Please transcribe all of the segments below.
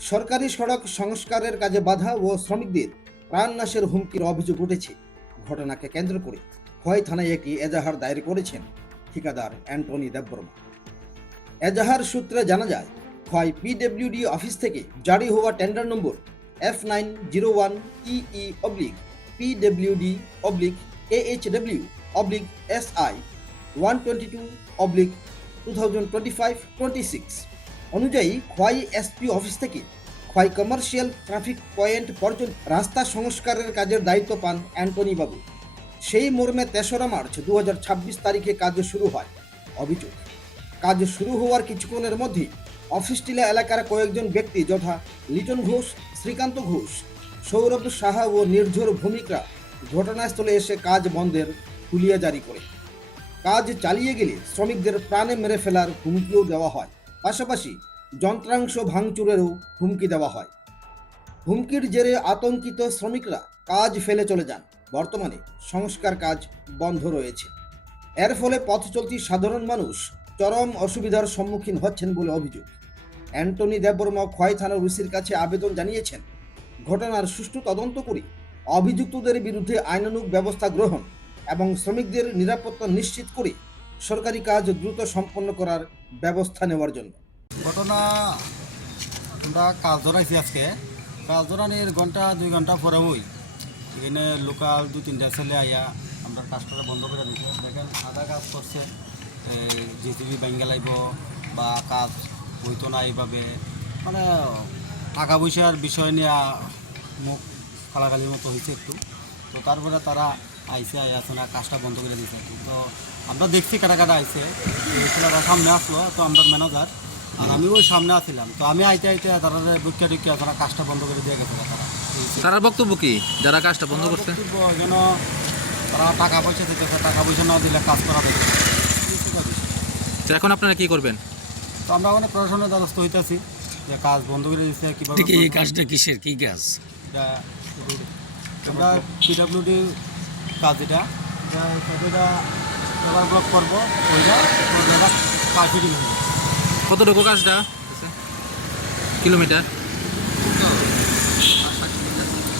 সরকারি সড়ক সংস্কারের কাজে বাধা ও শ্রমিকদের প্রাণনাশের হুমকির অভিযোগ উঠেছে। ঘটনাকে কেন্দ্র করে খোয়াই থানায় একটি এজাহার দায়ের করেছেন ঠিকাদার অ্যান্টনি দেববর্মা। এজাহার সূত্রে জানা যায়, খোয়াই পিডব্লিউডি অফিস থেকে জারি হওয়া টেন্ডার নম্বর F901EE/PWD/AHW/SI 122/2025-26 অনুযায়ী খোয়াই এসপি অফিস থেকে খোয়াই কমার্শিয়াল ট্রাফিক পয়েন্ট পর্যন্ত রাস্তা সংস্কারের কাজের দায়িত্ব পান অ্যান্টনি বাবু। সেই মর্মে 3রা মার্চ 2026 তারিখে কাজ শুরু হয়। অভিযোগ, কাজ শুরু হওয়ার কিছুক্ষণের মধ্যেই অফিস টিলা এলাকার কয়েকজন ব্যক্তি যথা লিটন ঘোষ, শ্রীকান্ত ঘোষ, সৌরভ সাহা ও নির্ঝর ভূমিকরা ঘটনাস্থলে এসে কাজ বন্ধের হুলিয়া জারি করে। কাজ চালিয়ে গেলে শ্রমিকদের প্রাণে মেরে ফেলার হুমকিও দেওয়া হয়। পাশাপাশি যন্ত্রাংশ ভাঙচুরেরও হুমকি দেওয়া হয়। হুমকির জেরে আতঙ্কিত শ্রমিকরা কাজ ফেলে চলে যান। বর্তমানে সংস্কার কাজ বন্ধ রয়েছে। এর ফলে পথ চলতি সাধারণ মানুষ চরম অসুবিধার সম্মুখীন হচ্ছেন বলে অভিযোগ। অ্যান্টনি দেববর্মা খোয়াই থানার ওসির কাছে আবেদন জানিয়েছেন, ঘটনার সুষ্ঠু তদন্ত করে অভিযুক্তদের বিরুদ্ধে আইনানুগ ব্যবস্থা গ্রহণ এবং শ্রমিকদের নিরাপত্তা নিশ্চিত করে সরকারি কাজ দ্রুত সম্পন্ন করার ব্যবস্থা নেওয়ার জন্য। ঘটনা আমরা কাজ ধরাইছি আজকে। কাজ ধরানির ঘন্টা 2 ঘন্টা পরে ওই এখানে লোকাল 2-3টা ছেলে আইয়া আমরা কাজটা বন্ধ করে দিচ্ছে। দেখেন আধা কাজ করছে, জেসিবি ব্যাঙ্গে লাগব বা কাজ হইতো না এইভাবে, মানে টাকা পয়সার বিষয় নিয়ে মুখ খালাখালির মতো হয়েছে একটু। তো তারপরে তারা আইসে আইসে না কাজটা বন্ধ করে দিয়েছে। তো আমরা দেখছি কাটা কাটা আইসে, ছেলেরা সামনে আসলো, তো আমরা ম্যানেজার আর আমি ওই সামনে আসছিলাম। তো আমি আইতে আইতে তারা বুকিয়া টুকিয়া তারা কাজটা বন্ধ করে দিয়ে গেছে। তার বক্তব্য কি, যারা কাজটা বন্ধ করছে? যেন তারা টাকা পয়সা দিতেছে, টাকা পয়সা না দিলে কাজ করা দেবে। তো এখন আপনারা কি করবেন? তো আমরা ওখানে প্রশাসনের দ্বারস্থ হইতেছি যে কাজ বন্ধ করে দিচ্ছে কীভাবে। এই কাজটা কিসের, কি কাজ? আমরা পিডব্লিউডি কাজ, এটা ব্লক করবো, ওইটা কাজ কিলোমিটার। কতটুকু কাজটা কিলোমিটার?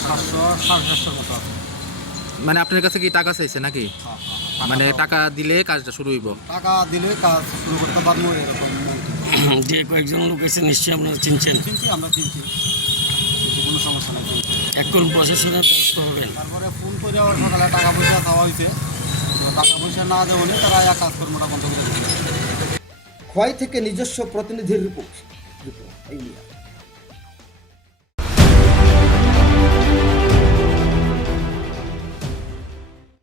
700-750 মতো আছে। মানে আপনার কাছে কি টাকা চাইছে নাকি? মানে টাকা দিলে কাজটা শুরু হইব? টাকা দিলে কাজ শুরু করতে পারবো এরকম। যে কয়েকজন লোক এসে নিশ্চয়ই আপনারা চিনছেন? চিনছি, আমরা চিনছি, কোনো সমস্যা নাই। এখন প্রশাসনের ব্যস্ত হবেন। তারপরে ফোন করে আবার সকালে টাকা পয়সা দেওয়া হয়েছে, তো টাকা পয়সা না দেওয়া হলে তারা কাজকর্মটা বন্ধ করে দেবে। খোয়াই থেকে নিজস্ব প্রতিনিধির রিপোর্ট।